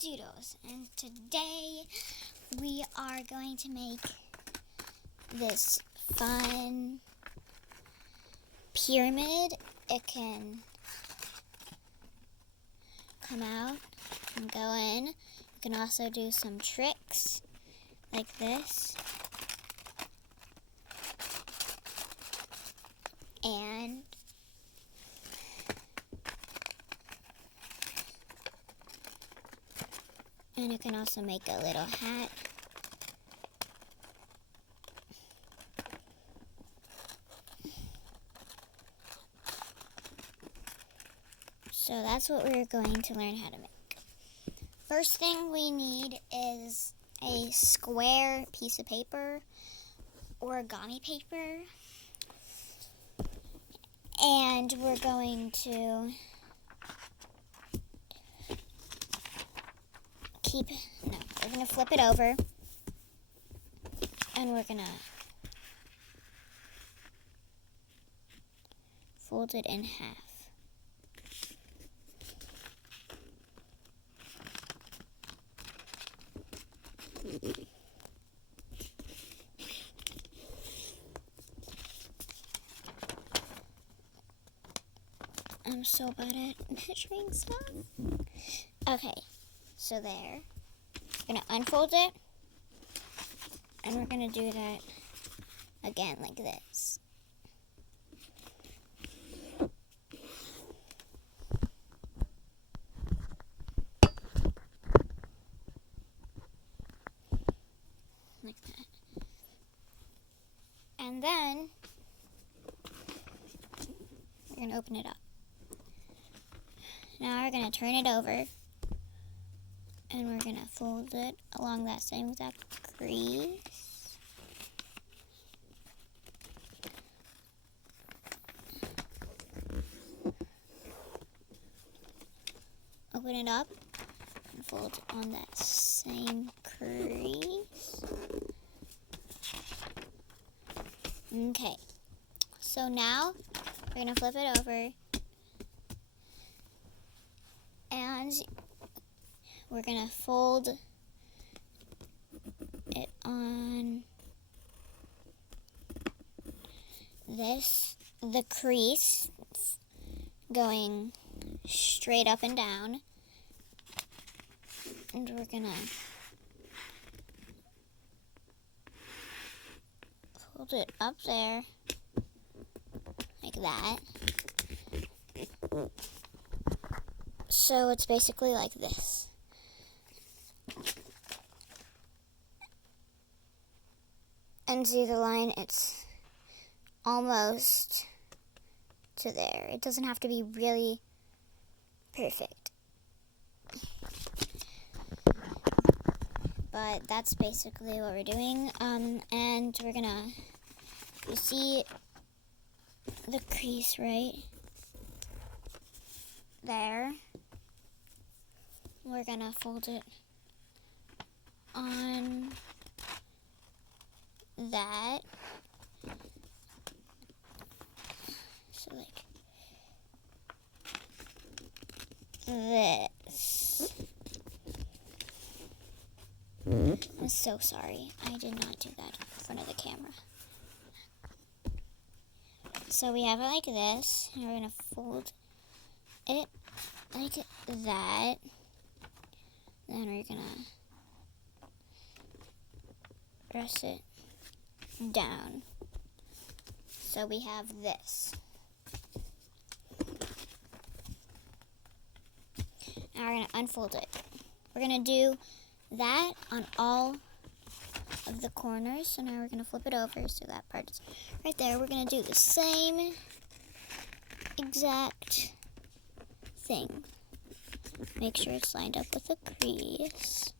Doodles, and today we are going to make this fun pyramid. It can come out and go in. You can also do some tricks like this. And you can also make a little hat. So that's what we're going to learn how to make. First thing we need is a square piece of paper, origami paper, and we're going to we're going to flip it over, and we're going to fold it in half. I'm so bad at measuring stuff. Okay, so there. We're going to unfold it, and we're going to do that again like this. Like that. And then we're going to open it up. Now we're going to turn it over, and we're going to fold it along that same exact crease. Open it up and fold on that same crease. Okay, so now we're going to flip it over, and we're going to fold it on the crease, going straight up and down. And we're going to hold it up there, like that. So it's basically like this. And see the line? It's almost to there. It doesn't have to be really perfect. But that's basically what we're doing. And we're gonna, you see the crease right there? We're gonna fold it on that. So like this. I'm so sorry. I did not do that in front of the camera. So we have it like this, and we're going to fold it like that. Then we're going to press it down. So we have this. Now we're going to unfold it. We're going to do that on all of the corners. So now we're going to flip it over, so that part is right there. We're going to do the same exact thing. Make sure it's lined up with the crease.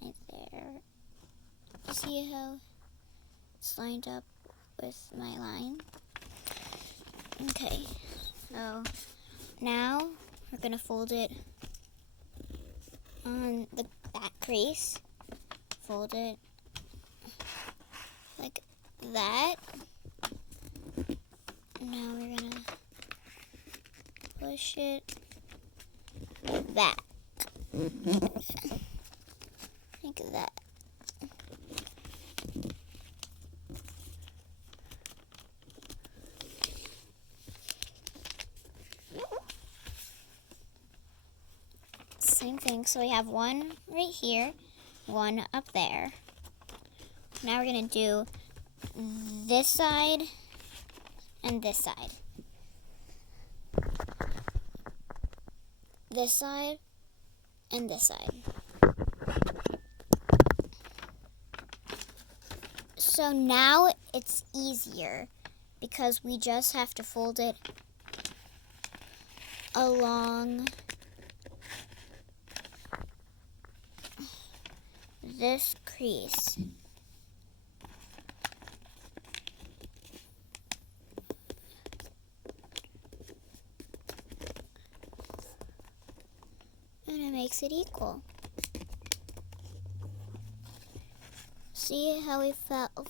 Right there. See how it's lined up with my line? Okay, so now we're going to fold it on the back crease. Fold it like that. Now we're gonna push it like that. Like that. Same thing. So we have one right here, one up there. Now we're gonna do this side and this side. This side and this side. So now it's easier because we just have to fold it along this crease. And it makes it equal. See how we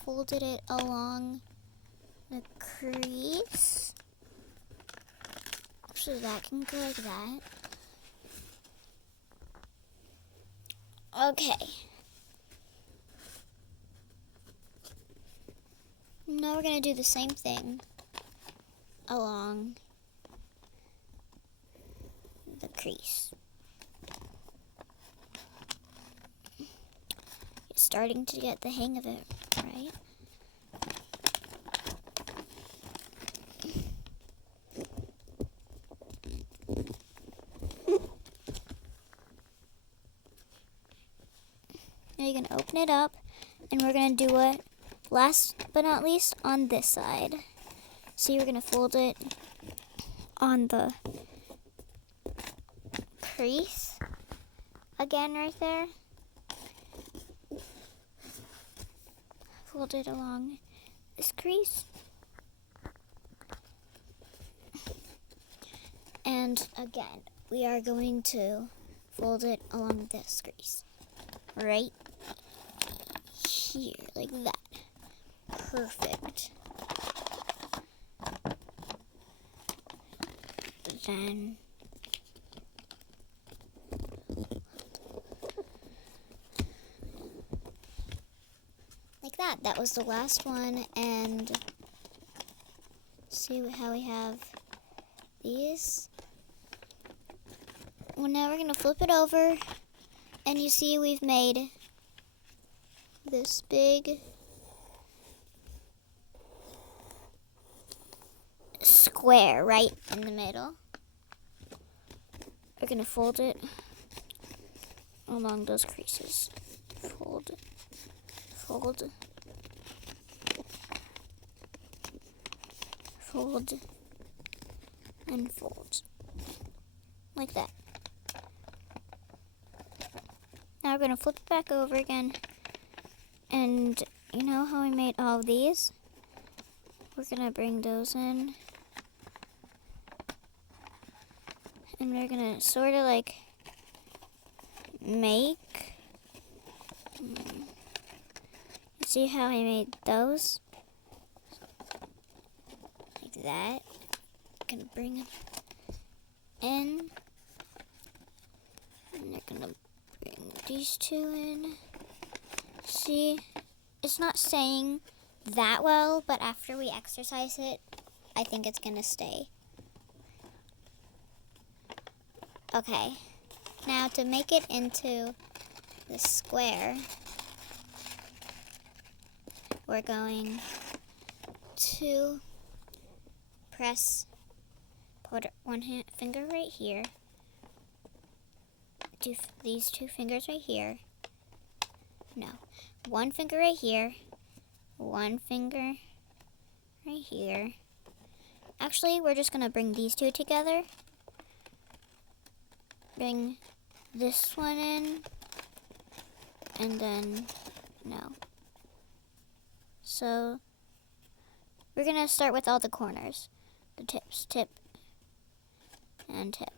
folded it along the crease? So that can go like that. Okay. Now we're going to do the same thing along the crease. You're starting to get the hang of it, right? Now you're going to open it up, and we're going to do it last but not least on this side. See, we're going to fold it on the crease again right there. Fold it along this crease. And again, we are going to fold it along this crease. Right here, like that. Perfect. Then like that. That was the last one, and see how we have these. Well, now we're gonna flip it over, and you see we've made this big square right in the middle. We're gonna fold it along those creases. Fold, fold, fold, and fold. Like that. Now we're gonna flip it back over again. And you know how we made all of these? We're gonna bring those in. And we're gonna sort of like make. See how I made those? Like that. Gonna bring it in. And we're gonna bring these two in. See, it's not staying that well, but after we exercise it, I think it's gonna stay. Okay, now to make it into the square, we're going to put one finger right here, these two fingers right here. No, one finger right here, one finger right here. Actually, we're just gonna bring these two together. Bring this one in, and then no. So we're gonna start with all the corners, the tips, tip, and tip.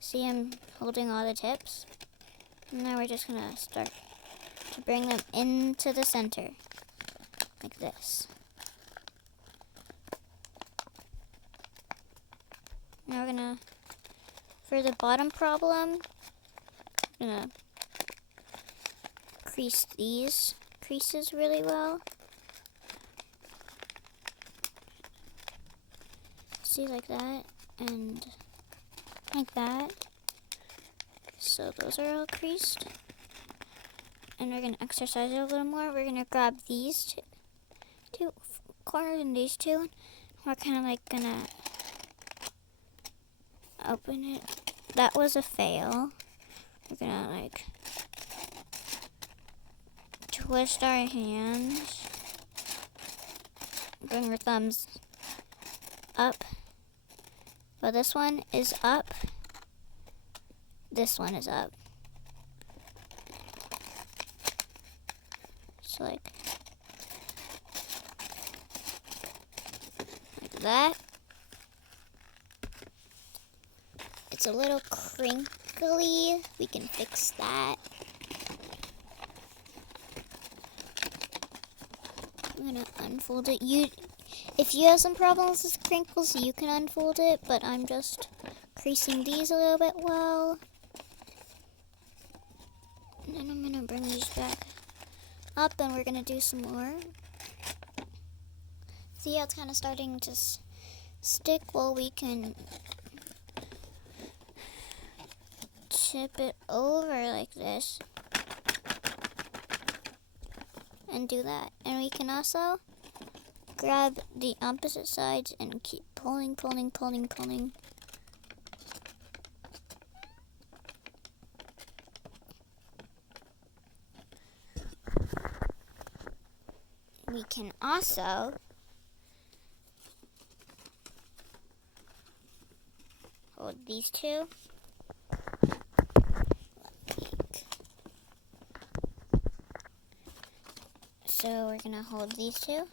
See, I'm holding all the tips. And now we're just gonna start to bring them into the center, like this. Now we're gonna, for the bottom problem, I'm gonna crease these creases really well. See, like that, and like that. So those are all creased. And we're gonna exercise it a little more. We're gonna grab these two corners and these two. We're kind of like gonna open it. That was a fail. We're gonna like twist our hands. Bring our thumbs up. But this one is up. This one is up. So like that. It's a little crinkly. We can fix that. I'm gonna unfold it. If you have some problems with crinkles, you can unfold it, but I'm just creasing these a little bit well. And then I'm gonna bring these back up, and we're gonna do some more. See how it's kind of starting to stick? Well, we can tip it over like this and do that. And we can also grab the opposite sides and keep pulling. We can also hold these two. So we're gonna hold these two.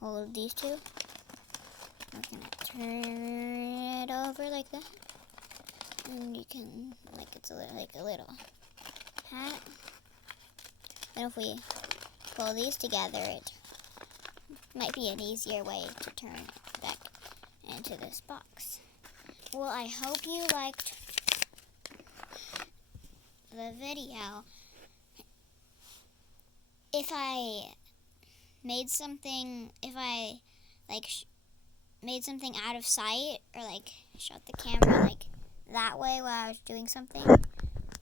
Hold these two. We're gonna turn it over like that. And you can, like it's like a little hat. Then if we pull these together, it might be an easier way to turn it back into this box. Well, I hope you liked the video. If I made something, made something out of sight, or like shot the camera like that way while I was doing something,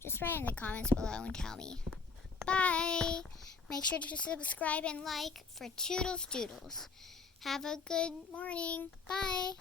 just write in the comments below and tell me. Bye! Make sure to subscribe and like for Toodles Doodles. Have a good morning. Bye!